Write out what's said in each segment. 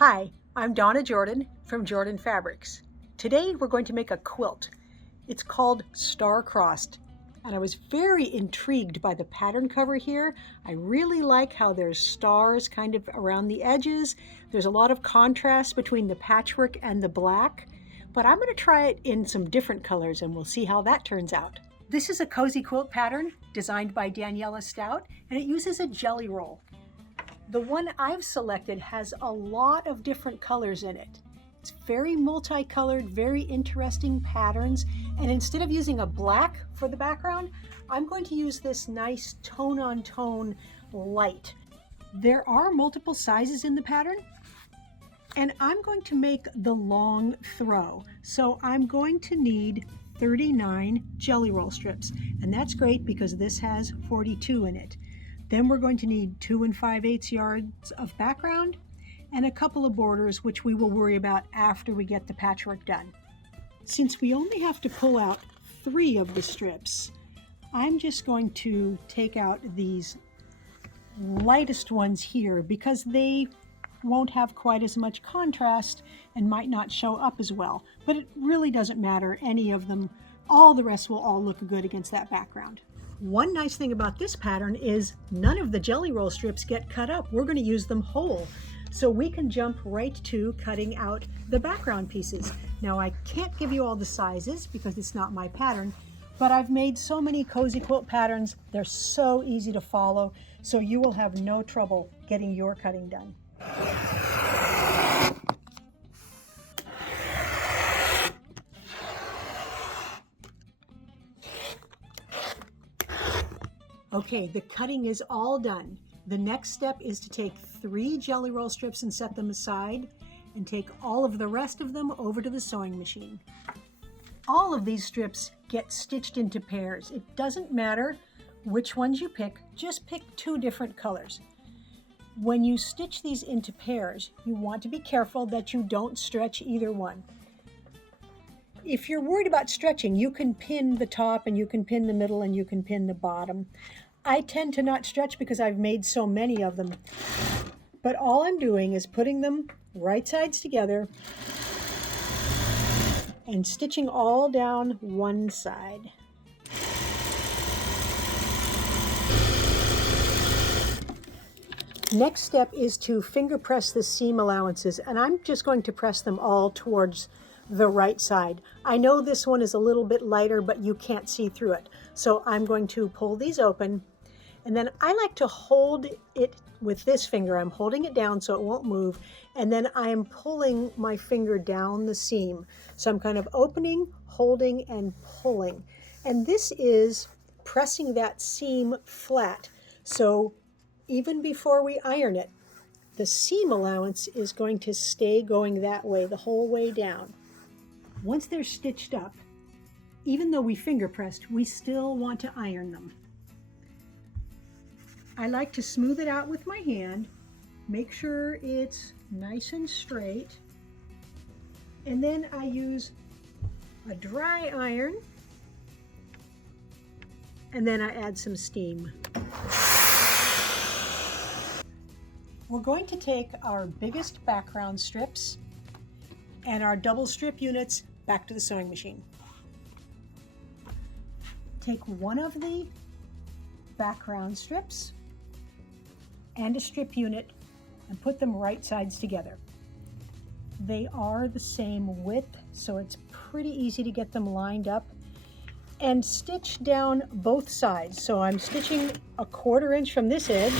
Hi, I'm Donna Jordan from Jordan Fabrics. Today we're going to make a quilt. It's called Star Crossed, and I was very intrigued by the pattern cover here. I really like how there's stars kind of around the edges. There's a lot of contrast between the patchwork and the black, but I'm going to try it in some different colors and we'll see how that turns out. This is a cozy quilt pattern designed by Daniela Stout, and it uses a jelly roll. The one I've selected has a lot of different colors in it. It's very multicolored, very interesting patterns, and instead of using a black for the background, I'm going to use this nice tone-on-tone light. There are multiple sizes in the pattern, and I'm going to make the long throw. So I'm going to need 39 jelly roll strips, and that's great because this has 42 in it. Then we're going to need 2 5/8 yards of background and a couple of borders, which we will worry about after we get the patchwork done. Since we only have to pull out 3 of the strips, I'm just going to take out these lightest ones here because they won't have quite as much contrast and might not show up as well. But it really doesn't matter, any of them. All the rest will all look good against that background. One nice thing about this pattern is none of the jelly roll strips get cut up. We're going to use them whole. So we can jump right to cutting out the background pieces. Now I can't give you all the sizes because it's not my pattern, but I've made so many cozy quilt patterns. They're so easy to follow, so you will have no trouble getting your cutting done. Okay, the cutting is all done. The next step is to take 3 jelly roll strips and set them aside, and take all of the rest of them over to the sewing machine. All of these strips get stitched into pairs. It doesn't matter which ones you pick, just pick 2 different colors. When you stitch these into pairs, you want to be careful that you don't stretch either one. If you're worried about stretching, you can pin the top and you can pin the middle and you can pin the bottom. I tend to not stretch because I've made so many of them. But all I'm doing is putting them right sides together and stitching all down one side. Next step is to finger press the seam allowances, and I'm just going to press them all towards the right side. I know this one is a little bit lighter, but you can't see through it. So I'm going to pull these open, and then I like to hold it with this finger. I'm holding it down so it won't move, and then I am pulling my finger down the seam. So I'm kind of opening, holding, and pulling. And this is pressing that seam flat. So even before we iron it, the seam allowance is going to stay going that way the whole way down. Once they're stitched up, even though we finger pressed, we still want to iron them. I like to smooth it out with my hand, make sure it's nice and straight, and then I use a dry iron, and then I add some steam. We're going to take our biggest background strips and our double strip units back to the sewing machine. Take one of the background strips and a strip unit and put them right sides together. They are the same width, so it's pretty easy to get them lined up. And stitch down both sides. So I'm stitching a 1/4 inch from this edge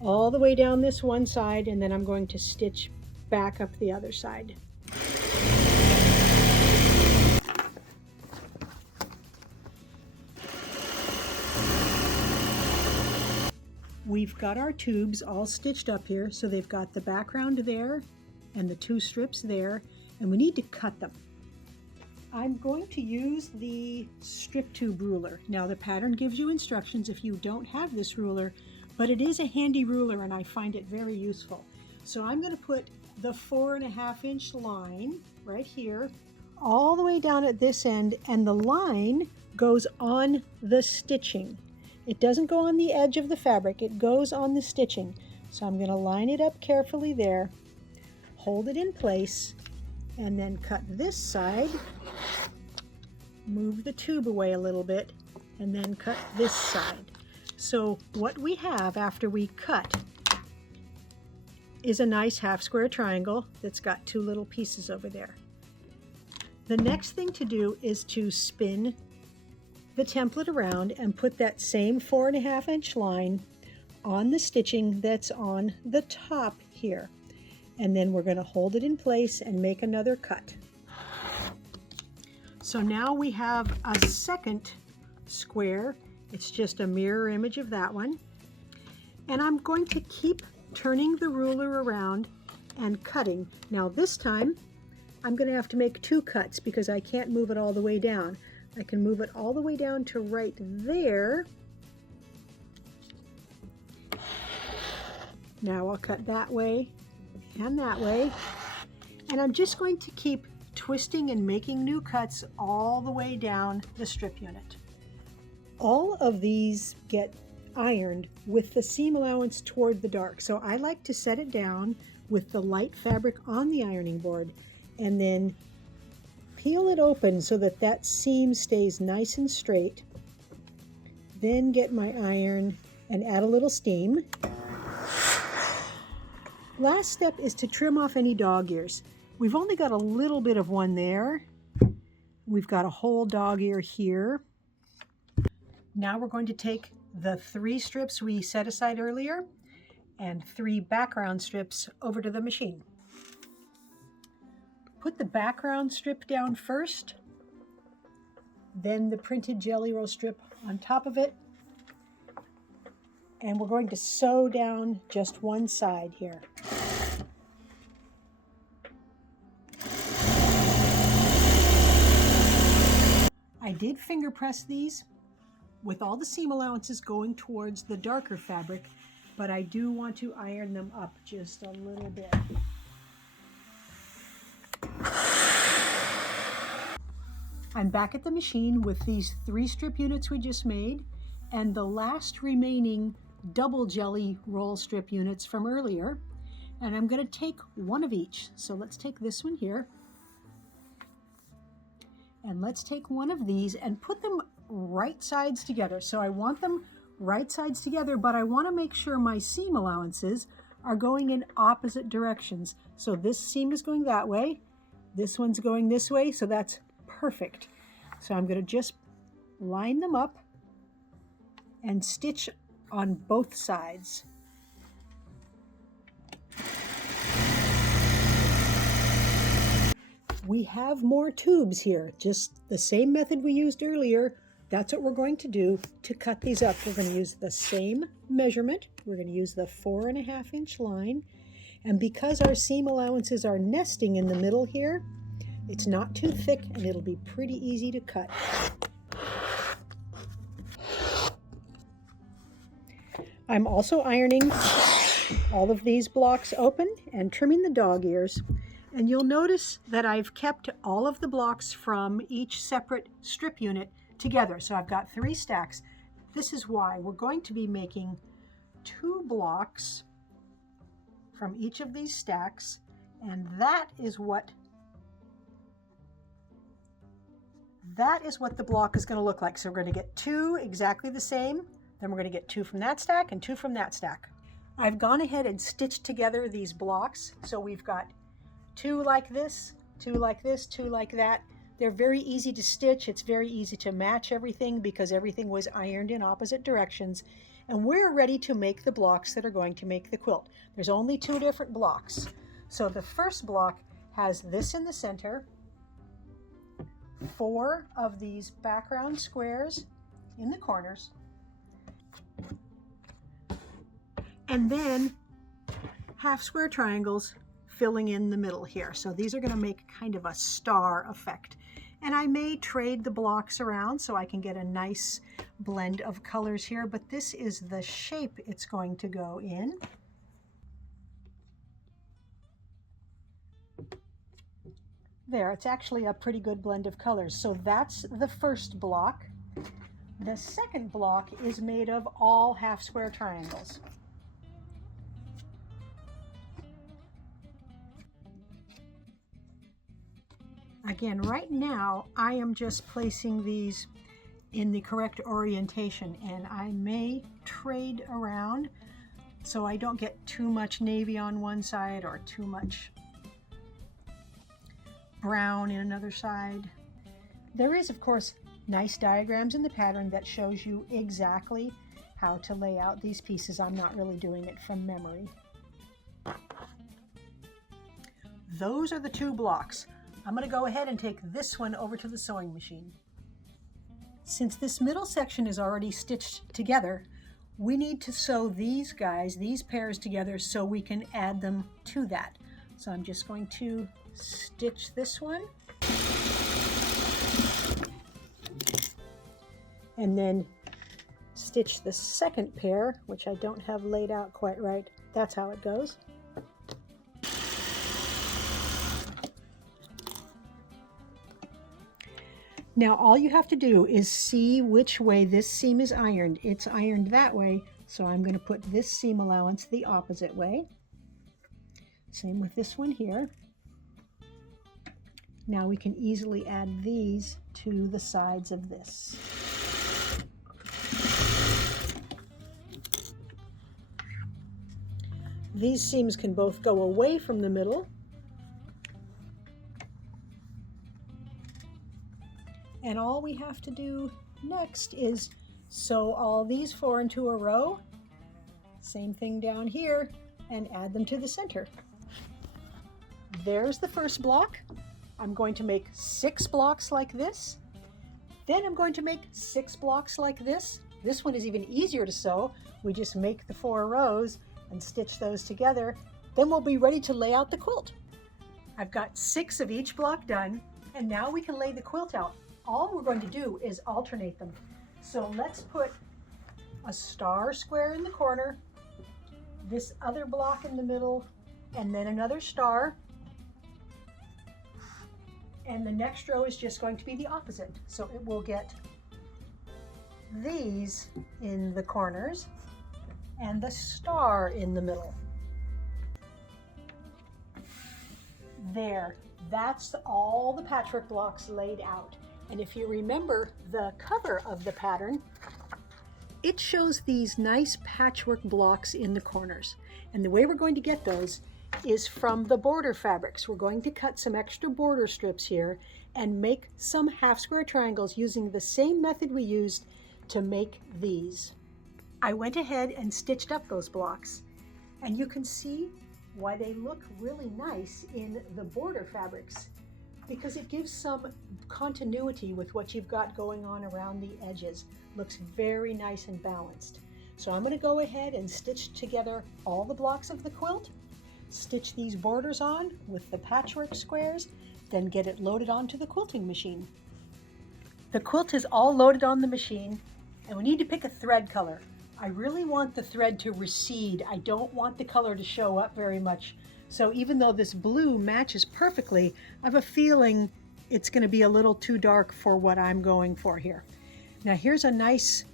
all the way down this one side, and then I'm going to stitch back up the other side. We've got our tubes all stitched up here, so they've got the background there and the 2 strips there, and we need to cut them. I'm going to use the strip tube ruler. Now the pattern gives you instructions if you don't have this ruler, but it is a handy ruler and I find it very useful. So I'm going to put the 4.5 inch line right here all the way down at this end, and the line goes on the stitching. It doesn't go on the edge of the fabric, it goes on the stitching. So I'm going to line it up carefully there, hold it in place, and then cut this side, move the tube away a little bit, and then cut this side. So what we have after we cut is a nice half square triangle that's got two little pieces over there. The next thing to do is to spin the template around and put that same 4.5 inch line on the stitching that's on the top here. And then we're going to hold it in place and make another cut. So now we have a second square. It's just a mirror image of that one. And I'm going to keep turning the ruler around and cutting. Now this time I'm going to have to make two cuts because I can't move it all the way down. I can move it all the way down to right there. Now I'll cut that way and that way. And I'm just going to keep twisting and making new cuts all the way down the strip unit. All of these get ironed with the seam allowance toward the dark. So I like to set it down with the light fabric on the ironing board and then peel it open so that that seam stays nice and straight. Then get my iron and add a little steam. Last step is to trim off any dog ears. We've only got a little bit of one there. We've got a whole dog ear here. Now we're going to take the 3 strips we set aside earlier and 3 background strips over to the machine. Put the background strip down first, then the printed Jelly Roll strip on top of it, and we're going to sew down just one side here. I did finger press these with all the seam allowances going towards the darker fabric, but I do want to iron them up just a little bit. I'm back at the machine with these 3 strip units we just made and the last remaining double Jelly Roll strip units from earlier, and I'm going to take one of each. So let's take this one here, and let's take one of these and put them right sides together. So I want them right sides together, but I want to make sure my seam allowances are going in opposite directions. So this seam is going that way, this one's going this way, so that's perfect. So I'm going to just line them up and stitch on both sides. We have more tubes here, just the same method we used earlier. That's what we're going to do to cut these up. We're going to use the same measurement. We're going to use the 4.5 inch line. And because our seam allowances are nesting in the middle here, it's not too thick and it'll be pretty easy to cut. I'm also ironing all of these blocks open and trimming the dog ears. And you'll notice that I've kept all of the blocks from each separate strip unit together. So I've got 3 stacks. This is why we're going to be making 2 blocks from each of these stacks, and that is what the block is going to look like. So we're going to get 2 exactly the same, then we're going to get 2 from that stack and 2 from that stack. I've gone ahead and stitched together these blocks, so we've got 2 like this, 2 like this, 2 like that. They're very easy to stitch. It's very easy to match everything because everything was ironed in opposite directions. And we're ready to make the blocks that are going to make the quilt. There's only 2 different blocks. So the first block has this in the center, 4 of these background squares in the corners, and then half square triangles filling in the middle here. So these are going to make kind of a star effect. And I may trade the blocks around so I can get a nice blend of colors here, but this is the shape it's going to go in. There, it's actually a pretty good blend of colors. So that's the first block. The second block is made of all half square triangles. Again, right now I am just placing these in the correct orientation, and I may trade around so I don't get too much navy on one side or too much brown in another side. There is, of course, nice diagrams in the pattern that shows you exactly how to lay out these pieces. I'm not really doing it from memory. Those are the 2 blocks. I'm going to go ahead and take this one over to the sewing machine. Since this middle section is already stitched together, we need to sew these pairs together so we can add them to that. So I'm just going to stitch this one and then stitch the second pair, which I don't have laid out quite right. That's how it goes. Now all you have to do is see which way this seam is ironed. It's ironed that way, so I'm going to put this seam allowance the opposite way. Same with this one here. Now we can easily add these to the sides of this. These seams can both go away from the middle, and all we have to do next is sew all these 4 into a row, same thing down here, and add them to the center. There's the first block. I'm going to make 6 blocks like this. Then I'm going to make 6 blocks like this. This one is even easier to sew. We just make the 4 rows and stitch those together. Then we'll be ready to lay out the quilt. I've got 6 of each block done, and now we can lay the quilt out. All we're going to do is alternate them. So let's put a star square in the corner, this other block in the middle, and then another star. And the next row is just going to be the opposite. So it will get these in the corners and the star in the middle. There, that's all the patchwork blocks laid out. And if you remember the cover of the pattern, it shows these nice patchwork blocks in the corners. And the way we're going to get those is from the border fabrics. We're going to cut some extra border strips here and make some half square triangles using the same method we used to make these. I went ahead and stitched up those blocks, and you can see why they look really nice in the border fabrics, because it gives some continuity with what you've got going on around the edges. Looks very nice and balanced. So I'm going to go ahead and stitch together all the blocks of the quilt, stitch these borders on with the patchwork squares, then get it loaded onto the quilting machine. The quilt is all loaded on the machine, and we need to pick a thread color. I really want the thread to recede. I don't want the color to show up very much. So even though this blue matches perfectly, I have a feeling it's going to be a little too dark for what I'm going for here. Now here's a nice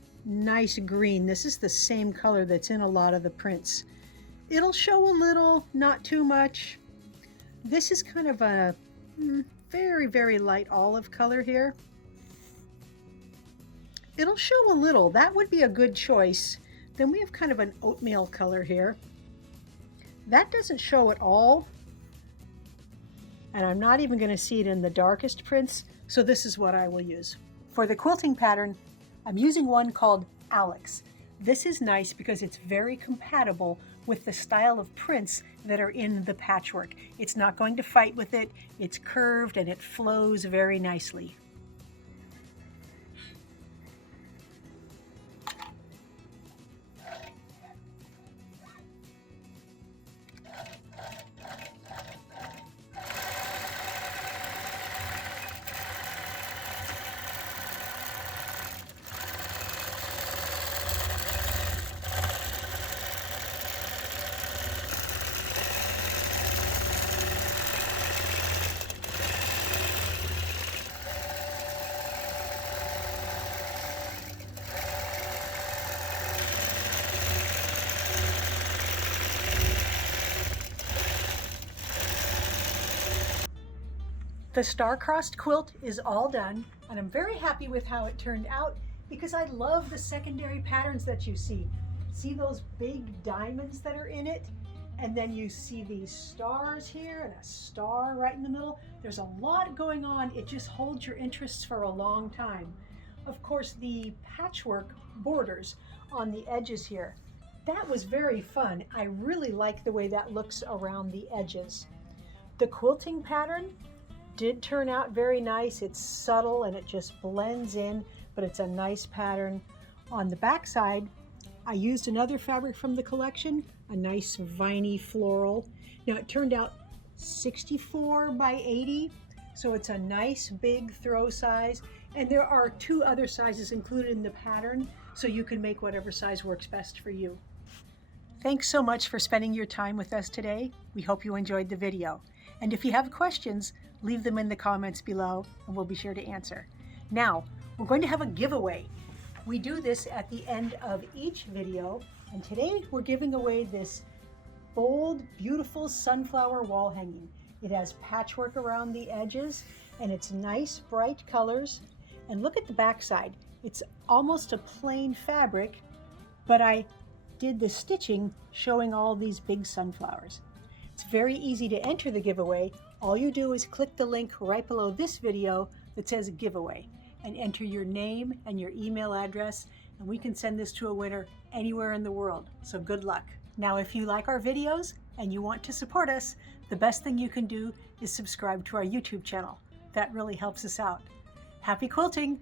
green. This is the same color that's in a lot of the prints. It'll show a little, not too much. This is kind of a very light olive color here. It'll show a little. That would be a good choice. Then we have kind of an oatmeal color here. That doesn't show at all. And I'm not even going to see it in the darkest prints, so this is what I will use. For the quilting pattern, I'm using one called Alex. This is nice because it's very compatible with the style of prints that are in the patchwork. It's not going to fight with it. It's curved and it flows very nicely. The star-crossed quilt is all done, and I'm very happy with how it turned out because I love the secondary patterns that you see. See those big diamonds that are in it? And then you see these stars here and a star right in the middle. There's a lot going on. It just holds your interests for a long time. Of course, the patchwork borders on the edges here, that was very fun. I really like the way that looks around the edges. The quilting pattern did turn out very nice. It's subtle and it just blends in, but it's a nice pattern. On the back side, I used another fabric from the collection, a nice viney floral. Now it turned out 64 by 80, so it's a nice big throw size. And there are 2 other sizes included in the pattern, so you can make whatever size works best for you. Thanks so much for spending your time with us today. We hope you enjoyed the video. And if you have questions, leave them in the comments below and we'll be sure to answer. Now, we're going to have a giveaway. We do this at the end of each video, and today we're giving away this bold, beautiful sunflower wall hanging. It has patchwork around the edges and it's nice bright colors. And look at the back side. It's almost a plain fabric, but I did the stitching showing all these big sunflowers. It's very easy to enter the giveaway. All you do is click the link right below this video that says giveaway and enter your name and your email address, and we can send this to a winner anywhere in the world. So good luck. Now, if you like our videos and you want to support us, the best thing you can do is subscribe to our YouTube channel. That really helps us out. Happy quilting!